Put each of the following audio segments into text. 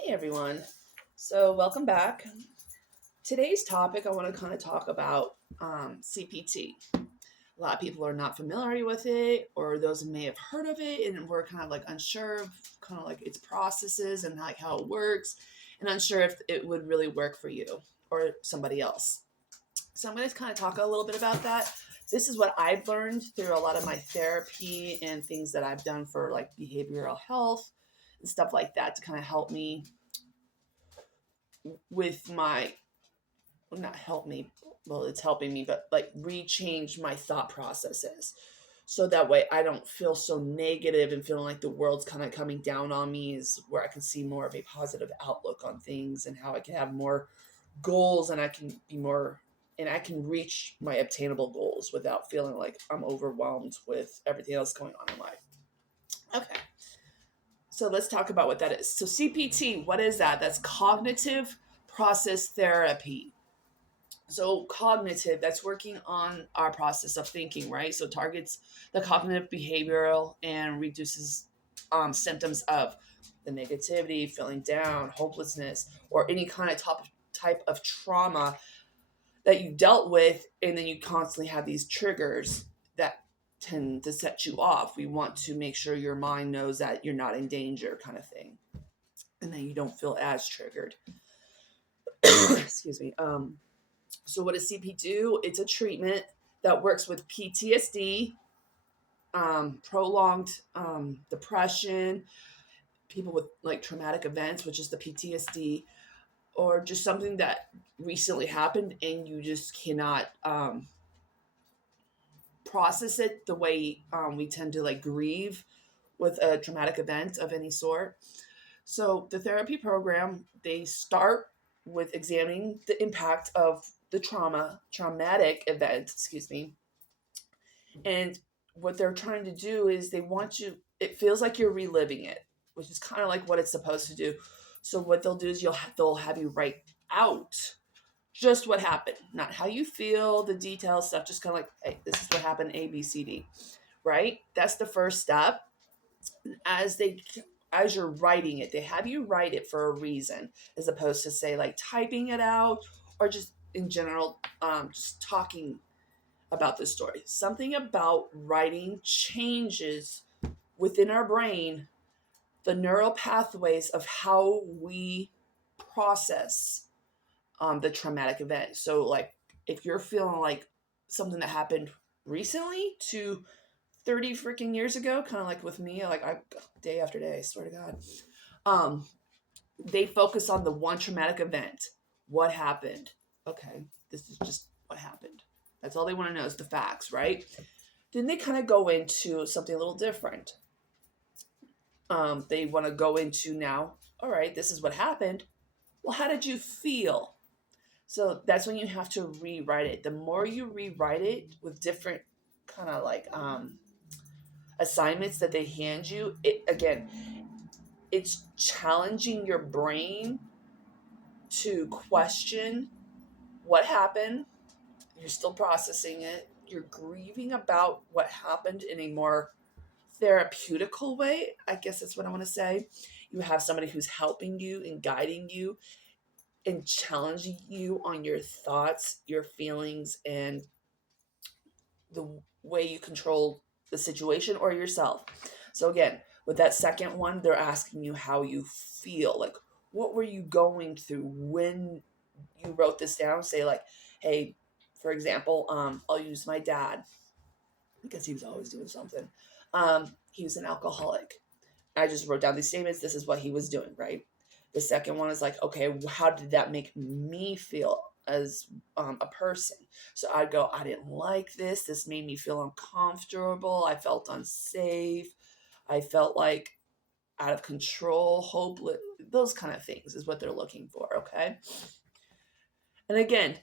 Hey everyone. So, welcome back. Today's topic, I want to kind of talk about CPT. A lot of people are not familiar with it, or those may have heard of it, and we're kind of like unsure of kind of like its processes and like how it works, and unsure if it would really work for you or somebody else. So, I'm going to kind of talk a little bit about that. This is what I've learned through a lot of my therapy and things that I've done for like behavioral health and stuff like that to kind of help me with my well, not help me, well, it's helping me, but like rechange my thought processes. So that way I don't feel so negative and feeling like the world's kind of coming down on me, is where I can see more of a positive outlook on things and how I can have more goals and I can be more and I can reach my obtainable goals without feeling like I'm overwhelmed with everything else going on in life. Okay. So let's talk about what that is. So CPT, what is that? That's cognitive process therapy. So cognitive, that's working on our process of thinking, right? So targets the cognitive behavioral and reduces symptoms of the negativity, feeling down, hopelessness, or any kind of type of trauma that you dealt with, and then you constantly have these triggers that tend to set you off. We want to make sure your mind knows that you're not in danger, kind of thing, and then you don't feel as triggered. Excuse me. So what does CP do? It's a treatment that works with PTSD, prolonged depression, people with like traumatic events, which is the PTSD, or just something that recently happened and you just cannot process it the way we tend to like grieve with a traumatic event of any sort. So the therapy program, they start with examining the impact of the traumatic event, excuse me. And what they're trying to do is they want you, it feels like you're reliving it, which is kind of like what it's supposed to do. So what they'll do is they'll have you write out just what happened, not how you feel, the details stuff, just kind of like, hey, this is what happened, A, B, C, D, right? That's the first step. As they as you're writing it, they have you write it for a reason, as opposed to say like typing it out or just in general, just talking about the story. Something about writing changes within our brain the neural pathways of how we process the traumatic event. So, like, if you're feeling like something that happened recently to 30 freaking years ago, kind of like with me, like I day after day, I swear to God, um, they focus on the one traumatic event. What happened? Okay, this is just what happened. That's all they want to know is the facts, right? Then they kind of go into something a little different. They want to go into now, all right, this is what happened. Well, how did you feel? So that's when you have to rewrite it. The more you rewrite it with different kind of like assignments that they hand you, it again, it's challenging your brain to question what happened. You're still processing it. You're grieving about what happened in a more therapeutical way. I guess that's what I want to say. You have somebody who's helping you and guiding you and challenging you on your thoughts, your feelings, and the way you control the situation or yourself. So again, with that second one, they're asking you how you feel. Like, what were you going through when you wrote this down? Say like, hey, for example, I'll use my dad because he was always doing something. He was an alcoholic. I just wrote down these statements. This is what he was doing, right? The second one is like, okay, how did that make me feel as a person? So I'd go, I didn't like this. This made me feel uncomfortable. I felt unsafe. I felt like out of control, hopeless. Those kind of things is what they're looking for, okay? And again,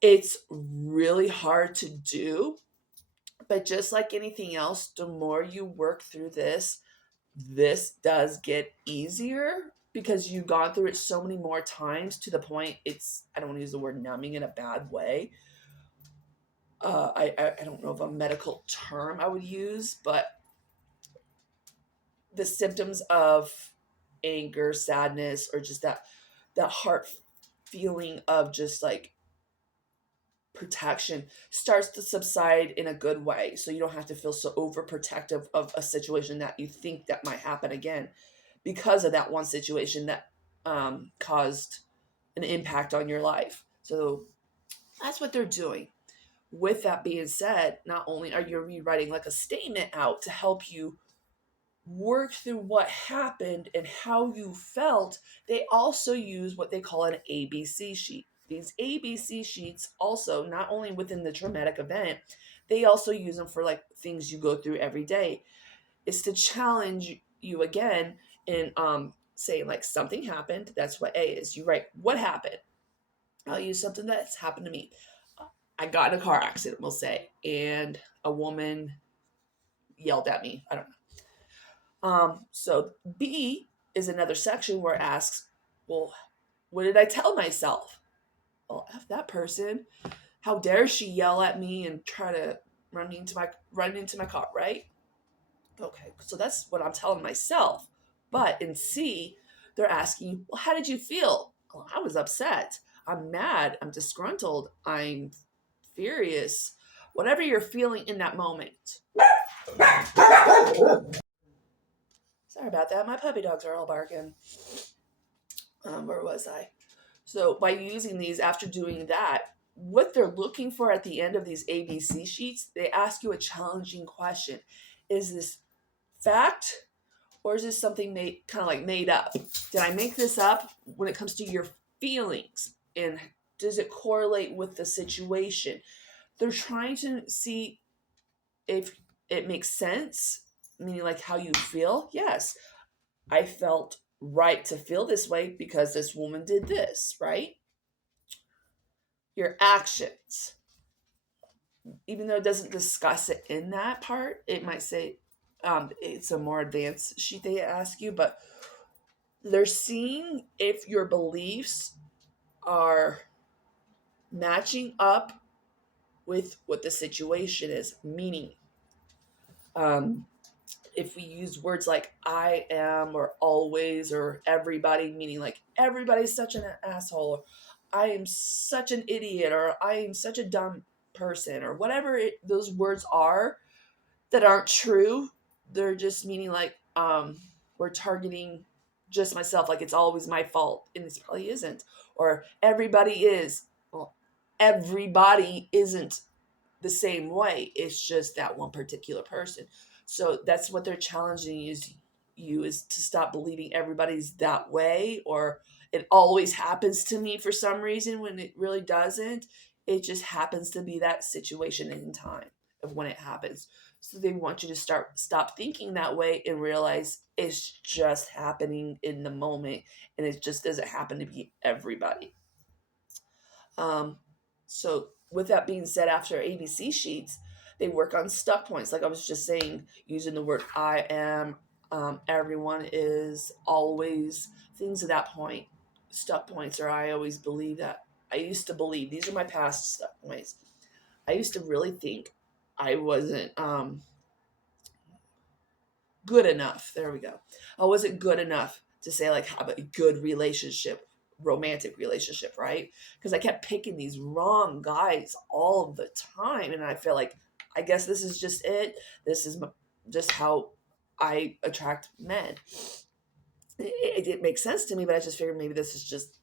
it's really hard to do, but just like anything else, the more you work through this does get easier because you've gone through it so many more times to the point it's, I don't want to use the word numbing in a bad way. I don't know of a medical term I would use, but the symptoms of anger, sadness, or just that heart feeling of just like protection starts to subside in a good way, so you don't have to feel so overprotective of a situation that you think that might happen again because of that one situation that caused an impact on your life. So that's what they're doing. With that being said, not only are you rewriting like a statement out to help you work through what happened and how you felt, they also use what they call an ABC sheet. These ABC sheets also, not only within the traumatic event, they also use them for like things you go through every day. It's to challenge you again in saying like something happened. That's what A is. You write what happened. I'll use something that's happened to me. I got in a car accident, we'll say, and a woman yelled at me. I don't know. So B is another section where it asks, well, what did I tell myself? Well, F that person. How dare she yell at me and try to run into my car, right? Okay, so that's what I'm telling myself. But in C, they're asking you, well, how did you feel? Well, I was upset. I'm mad. I'm disgruntled. I'm furious. Whatever you're feeling in that moment. Sorry about that. My puppy dogs are all barking. Where was I? So by using these after doing that, what they're looking for at the end of these ABC sheets, they ask you a challenging question. Is this fact or is this something made kind of like made up? Did I make this up when it comes to your feelings? And does it correlate with the situation? They're trying to see if it makes sense, meaning like how you feel. Yes, I felt right to feel this way because this woman did this, right? Your actions, even though it doesn't discuss it in that part, it might say it's a more advanced sheet they ask you, but they're seeing if your beliefs are matching up with what the situation is, meaning um, if we use words like I am or always or everybody, meaning like everybody's such an asshole, or I am such an idiot, or I am such a dumb person, or whatever those words are that aren't true, they're just meaning like we're targeting just myself, like it's always my fault, and this probably isn't. Or everybody is, well, everybody isn't the same way. It's just that one particular person. So that's what they're challenging you is to stop believing everybody's that way, or it always happens to me for some reason when it really doesn't. It just happens to be that situation in time of when it happens. So they want you to stop thinking that way and realize it's just happening in the moment, and it just doesn't happen to be everybody. Um, so, with that being said, after ABC sheets, they work on stuck points. Like I was just saying, using the word I am, everyone is, always, things at that point. Stuck points, or I always believe that. I used to believe, these are my past stuck points. I used to really think I wasn't good enough. There we go. I wasn't good enough to say, like, have a good relationship, romantic relationship, right? Because I kept picking these wrong guys all of the time. And I feel like, I guess this is just it. This is just how I attract men. It makes sense to me, but I just figured maybe this is just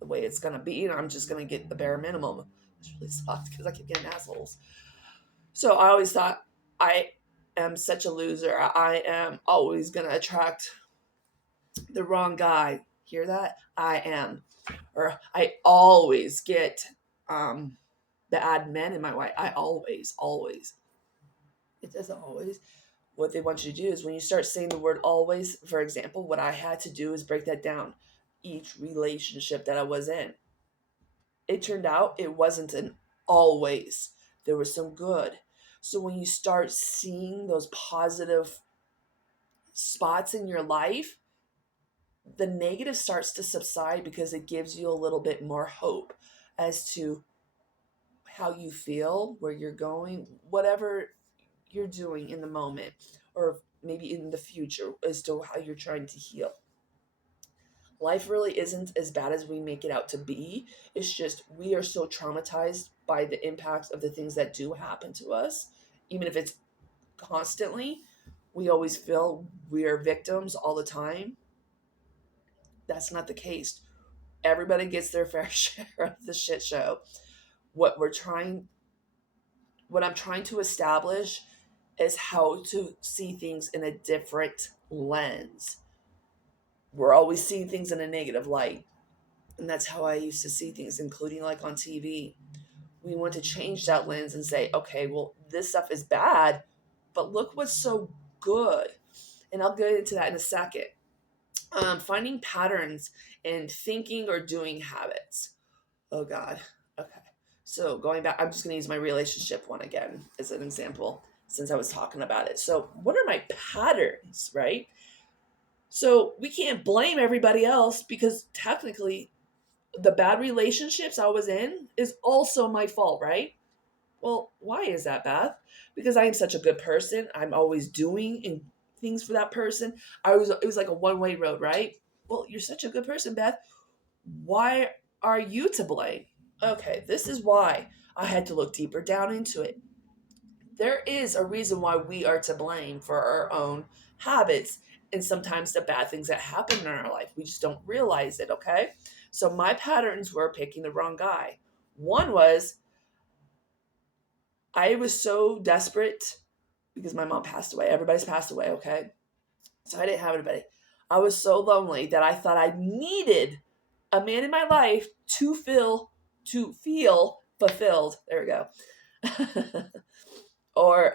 the way it's going to be. And I'm just going to get the bare minimum. Which really sucked because I kept getting assholes. So I always thought I am such a loser. I am always going to attract the wrong guy. Hear that? I am. Or I always get bad men in my way. I always. It doesn't always. What they want you to do is when you start saying the word always, for example, what I had to do is break that down. Each relationship that I was in, it turned out it wasn't an always. There was some good. So when you start seeing those positive spots in your life, the negative starts to subside because it gives you a little bit more hope as to how you feel, where you're going, whatever you're doing in the moment, or maybe in the future as to how you're trying to heal. Life really isn't as bad as we make it out to be. It's just we are so traumatized by the impacts of the things that do happen to us, even if it's constantly. We always feel we are victims all the time. That's not the case. Everybody gets their fair share of the shit show. What we're trying, what I'm trying to establish is how to see things in a different lens. We're always seeing things in a negative light. And that's how I used to see things, including like on TV. We want to change that lens and say, okay, well, this stuff is bad, but look what's so good. And I'll get into that in a second. Finding patterns in thinking or doing habits. Oh, God. Okay. So going back, I'm just going to use my relationship one again as an example since I was talking about it. So, what are my patterns, right? So, we can't blame everybody else because technically the bad relationships I was in is also my fault, right? Well, why is that, Beth? Because I am such a good person. I'm always doing things for that person. It was like a one-way road, right? Well, you're such a good person, Beth. Why are you to blame? Okay, this is why I had to look deeper down into it. There is a reason why we are to blame for our own habits and sometimes the bad things that happen in our life. We just don't realize it, okay? So my patterns were picking the wrong guy. One was I was so desperate because my mom passed away. Everybody's passed away, okay? So I didn't have anybody. I was so lonely that I thought I needed a man in my life to feel fulfilled. There we go. Or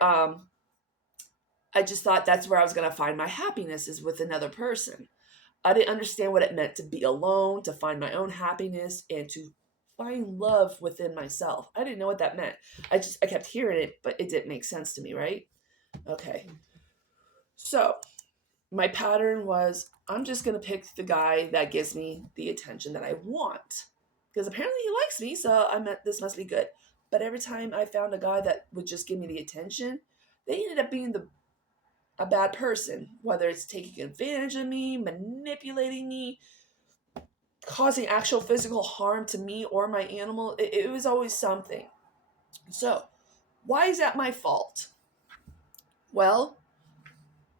I just thought that's where I was going to find my happiness is with another person. I didn't understand what it meant to be alone, to find my own happiness, and to find love within myself. I didn't know what that meant. I kept hearing it, but it didn't make sense to me, right? Okay. So my pattern was I'm just going to pick the guy that gives me the attention that I want. Because apparently he likes me, so I meant this must be good. But every time I found a guy that would just give me the attention, they ended up being a bad person, whether it's taking advantage of me, manipulating me, causing actual physical harm to me or my animal. It was always something. So, why is that my fault? Well,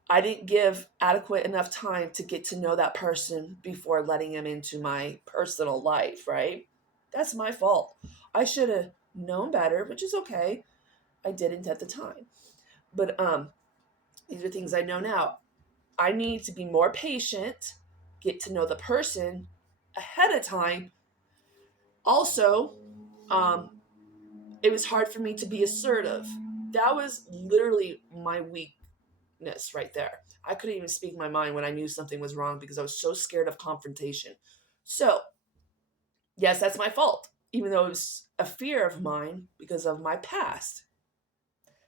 I didn't give adequate enough time to get to know that person before letting him into my personal life, right? That's my fault. I should have known better, which is okay. I didn't at the time. But these are things I know now. I need to be more patient, get to know the person ahead of time. Also, um, it was hard for me to be assertive. That was literally my weakness right there. I couldn't even speak my mind when I knew something was wrong because I was so scared of confrontation. So, yes, that's my fault, even though it was a fear of mine because of my past.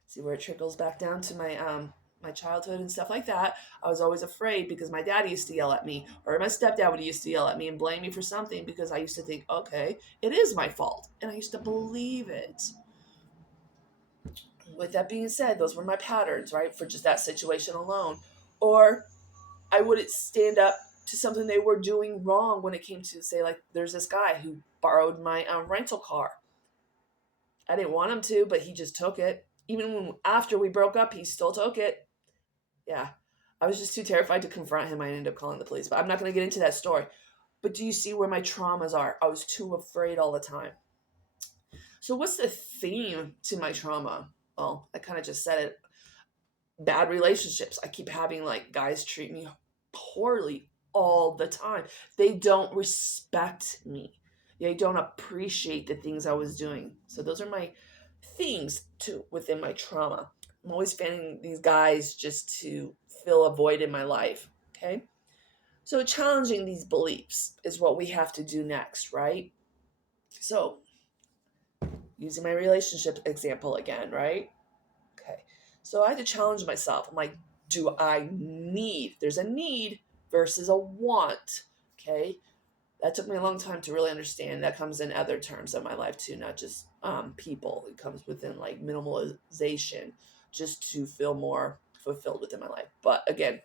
See where it trickles back down to my childhood and stuff like that. I was always afraid because my dad used to yell at me, or my stepdad would used to yell at me and blame me for something because I used to think, okay, it is my fault, and I used to believe it. With that being said, those were my patterns, right, for just that situation alone. Or I wouldn't stand up to something they were doing wrong when it came to, say, like, there's this guy who borrowed my rental car. I didn't want him to, but he just took it. Even when after we broke up, he still took it. Yeah. I was just too terrified to confront him. I ended up calling the police, but I'm not going to get into that story. But do you see where my traumas are? I was too afraid all the time. So, what's the theme to my trauma? Well, I kind of just said it. Bad relationships. I keep having like guys treat me poorly all the time. They don't respect me. They don't appreciate the things I was doing. So those are my themes too within my trauma. I'm always finding these guys just to fill a void in my life. Okay. So challenging these beliefs is what we have to do next, right? So using my relationship example again, right? Okay. So I had to challenge myself. I'm like, do I need? There's a need versus a want. Okay. That took me a long time to really understand. That comes in other terms of my life too, not just people. It comes within like minimalization just to feel more fulfilled within my life. But again,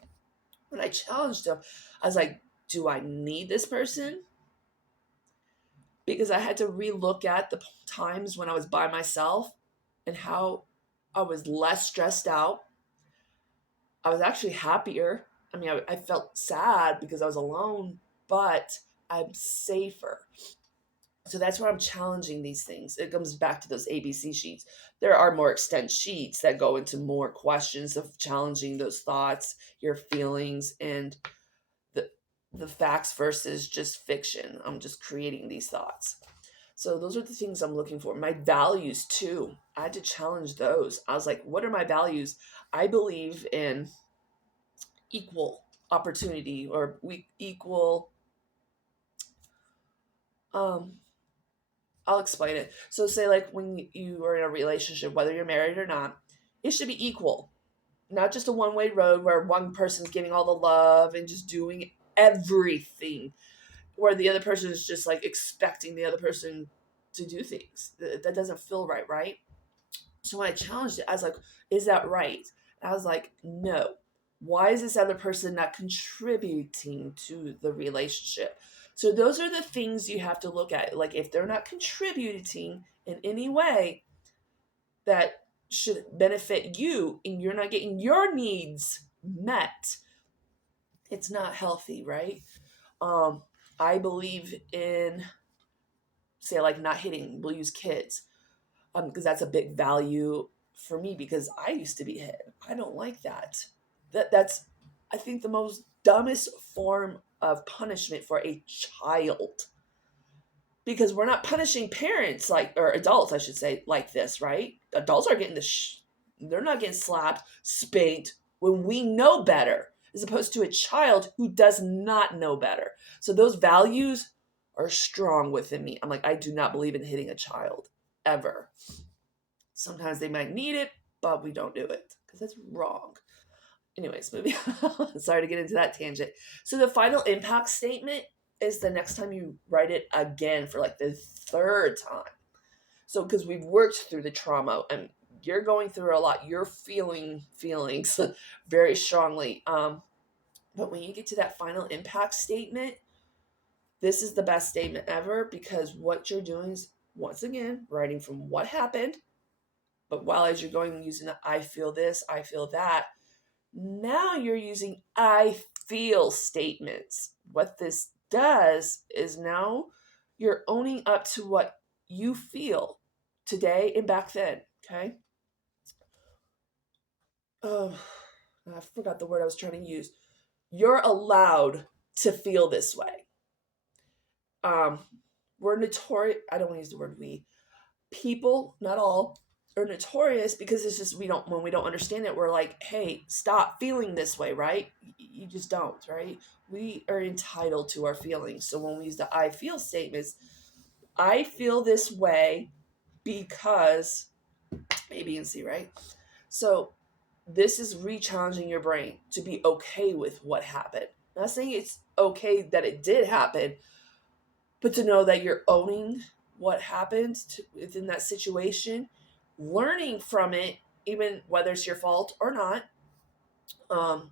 when I challenged him, I was like, do I need this person? Because I had to relook at the times when I was by myself and how I was less stressed out. I was actually happier. I mean, I felt sad because I was alone, but I'm safer. So that's where I'm challenging these things. It comes back to those ABC sheets. There are more extent sheets that go into more questions of challenging those thoughts, your feelings, and the the facts versus just fiction. I'm just creating these thoughts. So those are the things I'm looking for. My values too. I had to challenge those. I was like, what are my values? I believe in equal opportunity or we equal um I'll explain it. So say like when you are in a relationship, whether you're married or not, it should be equal. Not just a one-way road where one person's giving all the love and just doing everything, where the other person is just like expecting the other person to do things. That doesn't feel right, right? So when I challenged it, I was like, is that right? And I was like, no. Why is this other person not contributing to the relationship? So those are the things you have to look at. Like if they're not contributing in any way that should benefit you and you're not getting your needs met, it's not healthy, right? Um, I believe in say like not hitting. We'll use kids because that's a big value for me because I used to be hit. I don't like that. That's I think the most dumbest form of punishment for a child because we're not punishing parents like or adults I should say like this, right? Adults are getting they're not getting slapped, spanked when we know better as opposed to a child who does not know better. So those values are strong within me. I'm like I do not believe in hitting a child ever. Sometimes they might need it, but we don't do it because that's wrong. Anyways, moving on. Sorry to get into that tangent. So the final impact statement is the next time you write it again for like the third time. So because we've worked through the trauma and you're going through a lot, you're feeling feelings very strongly. But when you get to that final impact statement, this is the best statement ever because what you're doing is once again writing from what happened. But while as you're going using the I feel this, I feel that, now you're using I feel statements. What this does is now you're owning up to what you feel today and back then. Okay. Oh, I forgot the word I was trying to use. You're allowed to feel this way. Um, we're notorious. I don't want to use the word we. People, not all, are notorious because it's just we don't when we don't understand it, we're like, hey, stop feeling this way, right? You just don't, right? We are entitled to our feelings. So when we use the I feel statements, I feel this way because A, B, and C, right? So this is re-challenging your brain to be okay with what happened. I'm not saying it's okay that it did happen, but to know that you're owning what happened within that situation, learning from it, even whether it's your fault or not, um,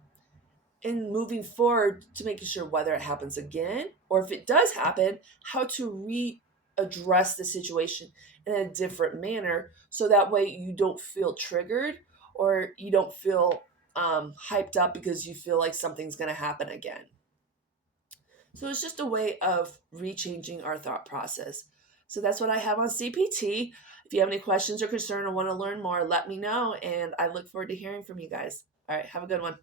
and moving forward to making sure whether it happens again or if it does happen, how to readdress the situation in a different manner so that way you don't feel triggered or you don't feel hyped up because you feel like something's going to happen again. So it's just a way of rechanging our thought process. So that's what I have on CPT. If you have any questions or concern or want to learn more, let me know. And I look forward to hearing from you guys. All right, have a good one.